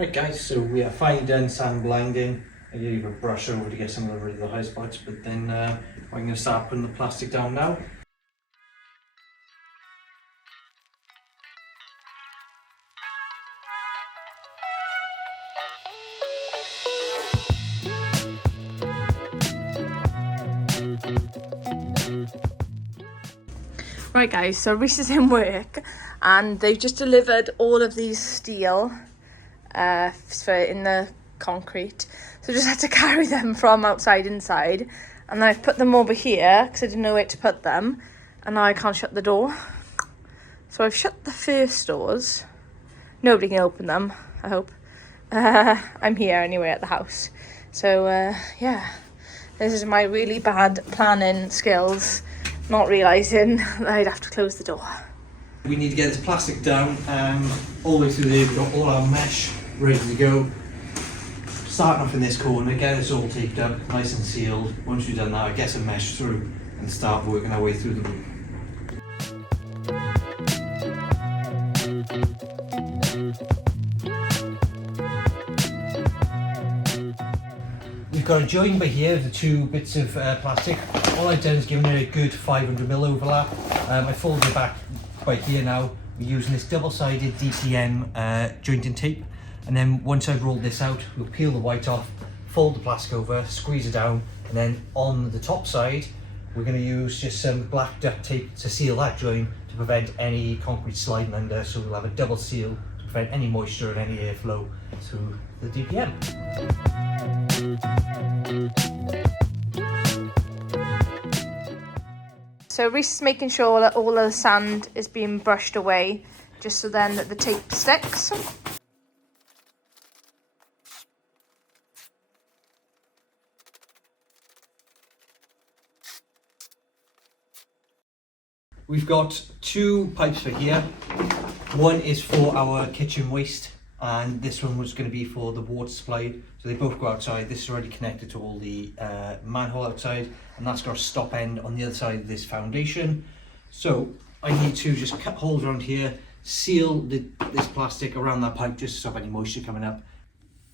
Right guys, so we are finally done sand blinding. I gave a brush over to get some of the high spots, but then I'm going to start putting the plastic down now. Right guys, so Rhys is in work and they've just delivered all of these steel for in the concrete. So just had to carry them from outside inside, and then I've put them over here because I didn't know where to put them, and now I can't shut the door. So I've shut the first doors. Nobody can open them, I hope. I'm here anyway at the house. So yeah, this is my really bad planning skills, not realising that I'd have to close the door. We need to get this plastic down all the way through there. We've got all our mesh ready to go. Starting off in this corner, get this all taped up, nice and sealed. Once we've done that, I get some mesh through and start working our way through the roof. We've got a join by here of the two bits of plastic. All I've done is given it a good 500mm overlap. I folded it back by here now. We're using this double-sided DTM jointing tape, and then once I've rolled this out, we'll peel the white off, fold the plastic over, squeeze it down, and then on the top side we're going to use just some black duct tape to seal that join to prevent any concrete sliding under, so we'll have a double seal to prevent any moisture and any airflow through the DPM. So Rhys is making sure that all of the sand is being brushed away, just so then that the tape sticks. We've got two pipes for here. One is for our kitchen waste, and this one was going to be for the water supply. So they both go outside. This is already connected to all the manhole outside, and that's got a stop end on the other side of this foundation. So I need to just cut holes around here, seal this plastic around that pipe just to stop any moisture coming up.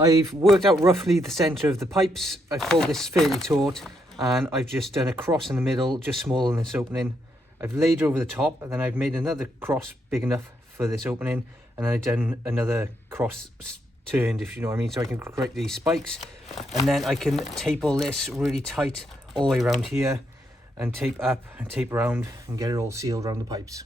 I've worked out roughly the centre of the pipes. I've pulled this fairly taut, and I've just done a cross in the middle, just smaller than this opening. I've laid over the top, and then I've made another cross big enough for this opening, and then I've done another cross turned, if you know what I mean, so I can create these spikes, and then I can tape all this really tight all the way around here, and tape up and tape around and get it all sealed around the pipes.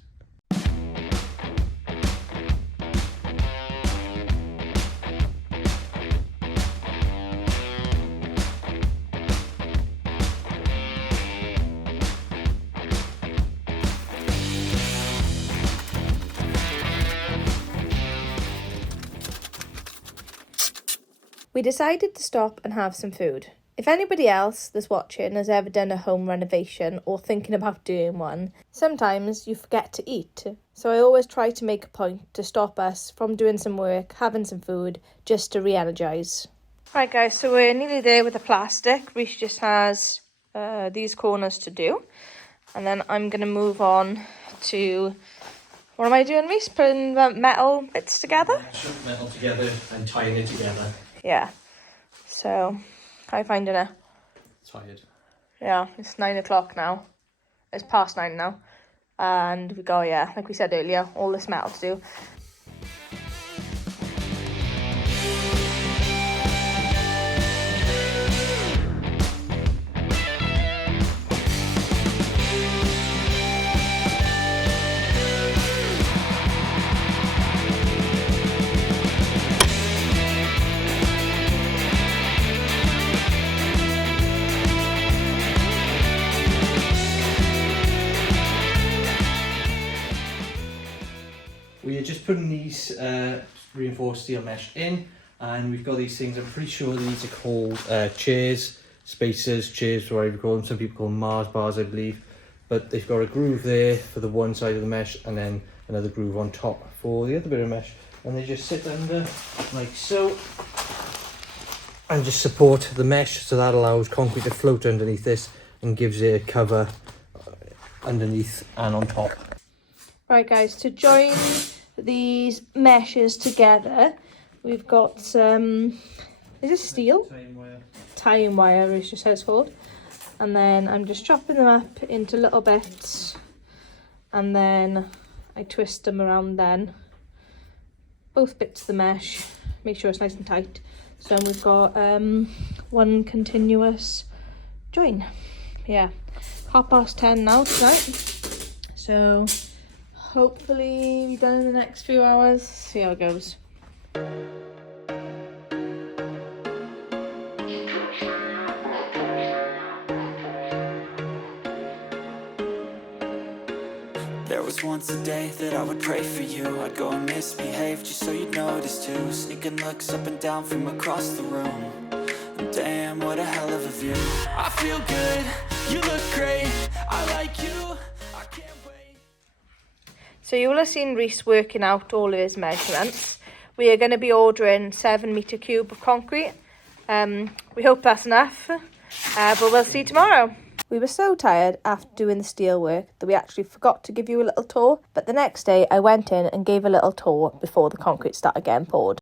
We decided to stop and have some food. If anybody else that's watching has ever done a home renovation or thinking about doing one, sometimes you forget to eat. So I always try to make a point to stop us from doing some work, having some food, just to re-energise. Right guys, so we're nearly there with the plastic. Rhys just has these corners to do. And then I'm going to move on to... What am I doing, Rhys? Putting the metal bits together? Metal together and tying it together. Yeah. So, how are you finding it? Tired. Yeah, it's 9 o'clock now. It's past 9 now. And we got, yeah, like we said earlier, all this metal to do. We are just putting these reinforced steel mesh in, and we've got these things. I'm pretty sure these are called chairs, spacers, chairs, whatever you call them. Some people call them Mars bars, I believe. But they've got a groove there for the one side of the mesh, and then another groove on top for the other bit of mesh. And they just sit under like so, and just support the mesh, so that allows concrete to float underneath this and gives it a cover underneath and on top. Right guys, to join these meshes together, We've got some, is it steel? Tying wire, Rhys just says it's called. And then I'm just chopping them up into little bits. And then I twist them around then. Both bits of the mesh, make sure it's nice and tight. So we've got one continuous join. Yeah, 10:30 now tonight. So hopefully be done in the next few hours. See how it goes. There was once a day that I would pray for you. I'd go and misbehave just so you'd notice too. Sneaking looks up and down from across the room. And damn, what a hell of a view. I feel good, you look great, I like you, I can't wait. So you will have seen Rhys working out all of his measurements. We are going to be ordering 7 metre cube of concrete. We hope that's enough, but we'll see tomorrow. We were so tired after doing the steel work that we actually forgot to give you a little tour, but the next day I went in and gave a little tour before the concrete started getting poured.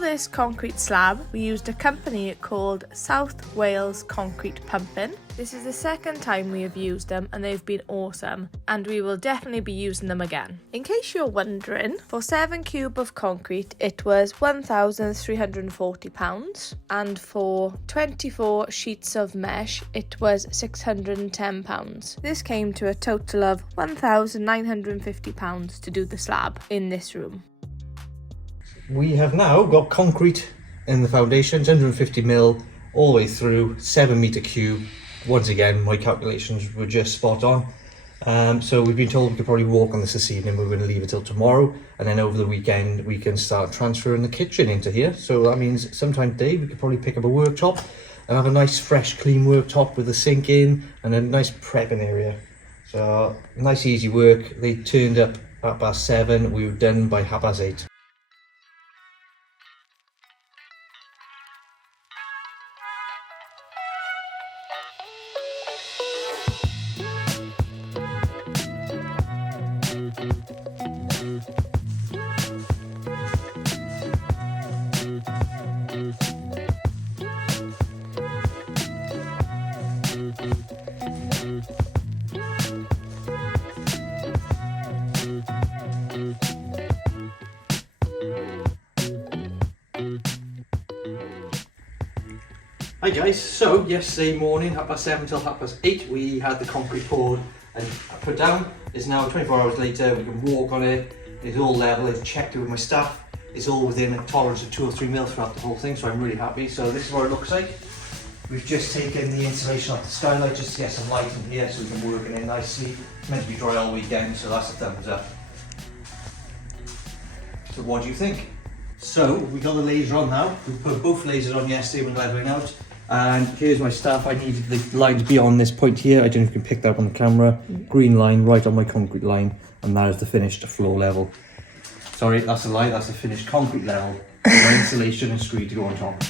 This concrete slab, we used a company called South Wales Concrete Pumping. This is the second time we have used them and they've been awesome, and we will definitely be using them again. In case you're wondering, for 7 cube of concrete it was £1,340, and for 24 sheets of mesh it was £610. This came to a total of £1,950 to do the slab in this room. We have now got concrete in the foundations, 150mm all the way through, 7 metre cube. Once again, my calculations were just spot on. So we've been told we could probably walk on this evening. We're going to leave it till tomorrow, and then over the weekend we can start transferring the kitchen into here. So that means sometime today we could probably pick up a worktop and have a nice fresh clean worktop with a sink in and a nice prepping area. So nice easy work. They turned up at 7:30, we were done by 8:30. Hi guys, so yesterday morning, 7:30 till 8:30, we had the concrete poured and put down. It's now 24 hours later, we can walk on it, it's all level, I've checked it with my staff, it's all within a tolerance of 2 or 3 mil throughout the whole thing, so I'm really happy. So this is what it looks like. We've just taken the insulation off the skylight just to get some light in here so we can work in it nicely. It's meant to be dry all weekend, so that's a thumbs up. So what do you think? So we got the laser on now, we put both lasers on yesterday when leveling out. And here's my stuff. I needed the line to be on this point here. I don't know if you can pick that up on the camera. Green line right on my concrete line, and that is the finished floor level. Sorry, that's a lie, that's the finished concrete level. My insulation and screed to go on top.